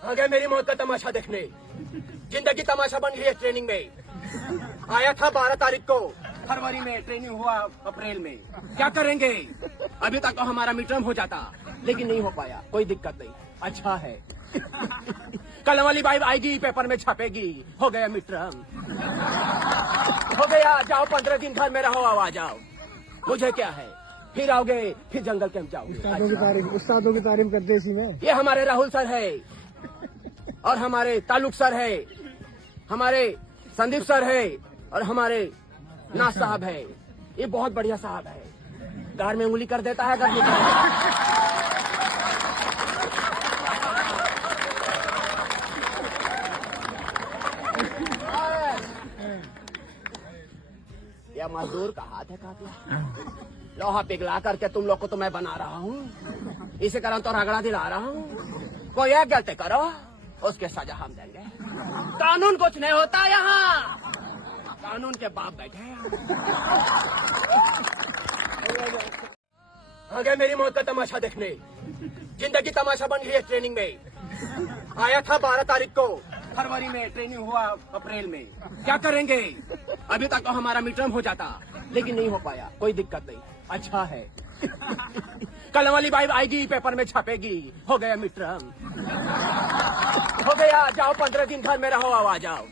आ गए मेरी मौत का तमाशा देखने। जिंदगी तमाशा बन गई है ट्रेनिंग में। आया था 12 तारीख को फरवरी में, ट्रेनिंग हुआ अप्रैल में। क्या करेंगे? अभी तक तो हमारा मिड टर्म हो जाता, लेकिन नहीं हो पाया। कोई दिक्कत नहीं, अच्छा है। कल वाली वाइब आएगी, पेपर में छपेगी। हो गया मिड टर्म, हो गया। जाओ 15 दिन घर में रहो, आ जाओ। मुझे क्या है, फिर आओगे, फिर जंगल कैंप जाओगे। उस्तादों की तारीफ करते इसी में। ये हमारे राहुल सर है, और हमारे तालुक सर है, हमारे संदीप सर है, और हमारे नाज साहब है। ये बहुत बढ़िया साहब है, गार में उंगली कर देता है गर्मी का। यह मजदूर का हाथ है काफिया। लोहा पिघला करके तुम लोग को तो मैं बना रहा हूँ, इसी कारण तो रगड़ा दिला रहा हूँ। कोई एक गलती करो, उसके सजा हम देंगे। कानून कुछ नहीं होता यहाँ, कानून के बाप बैठे हैं। आ गए मेरी मौत का तमाशा देखने। जिंदगी तमाशा बन गई है ट्रेनिंग में। आया था 12 तारीख को फरवरी में, ट्रेनिंग हुआ अप्रैल में। क्या करेंगे? अभी तक तो हमारा मिड टर्म हो जाता, लेकिन नहीं हो पाया। कोई दिक्कत नहीं, अच्छा है। कल वाली वाइब आएगी, पेपर में छपेगी। हो गया मिड टर्म, हो गया। जाओ 15 दिन घर में रहो, आ जाओ।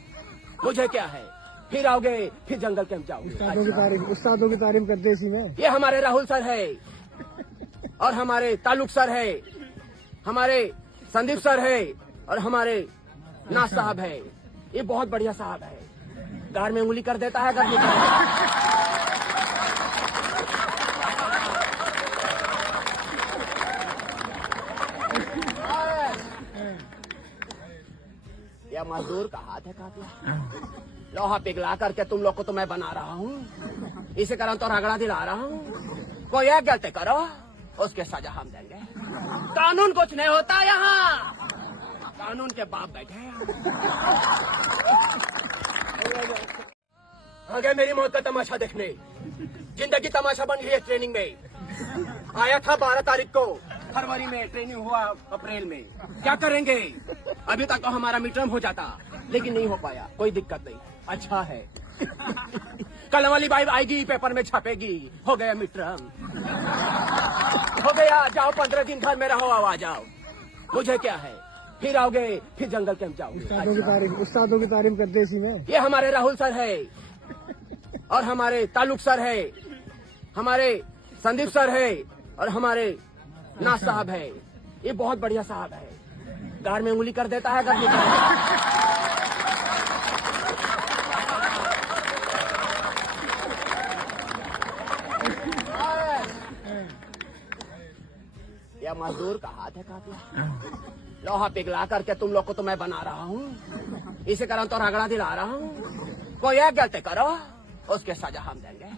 मुझे क्या है, फिर आओगे, फिर जंगल कैंप जाओगे। उस्तादों की तारीफ करते इसी में। ये हमारे राहुल सर है, और हमारे तालुक सर है, हमारे संदीप सर है, और हमारे नाज साहब है। ये बहुत बढ़िया साहब है, गार में उंगली कर देता है गर्मी का। यह मजदूर का हाथ है काफिया। लोहा पिघला करके तुम लोग को तो मैं बना रहा हूँ, इसी कारण तो रगड़ा दिला रहा हूँ। कोई एक गलती करो, उसके सजा हम देंगे। कानून कुछ नहीं होता यहाँ, कानून के बाप बैठे हैं। आ गए मेरी मौत का तमाशा देखने। जिंदगी तमाशा बन गई है ट्रेनिंग में। आया था 12 तारीख को फरवरी में, ट्रेनिंग हुआ अप्रैल में। क्या करेंगे? अभी तक तो हमारा मिड टर्म हो जाता, लेकिन नहीं हो पाया। कोई दिक्कत नहीं, अच्छा है। कल वाली वाइब आएगी, पेपर में छपेगी। हो गया मिड टर्म, हो गया। जाओ 15 दिन घर में रहो, आ जाओ। मुझे क्या है, फिर आओगे, फिर जंगल कैंप जाओगे। उस्तादों की तारीफ करते इसी में। ये हमारे राहुल सर है, और हमारे तालुक सर है, हमारे संदीप सर है, और हमारे नाज साहब है। ये बहुत बढ़िया साहब है, गार में उंगली कर देता है गर्मी का। यह मजदूर का हाथ है काफिया। लोहा पिघला करके तुम लोग को तो मैं बना रहा हूँ, इसी कारण तो रगड़ा दिला रहा हूँ। कोई एक गलती करो, उसके सजा हम देंगे।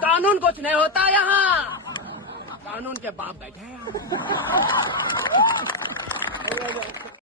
कानून कुछ नहीं होता यहाँ, कानून के बाप बैठे हैं।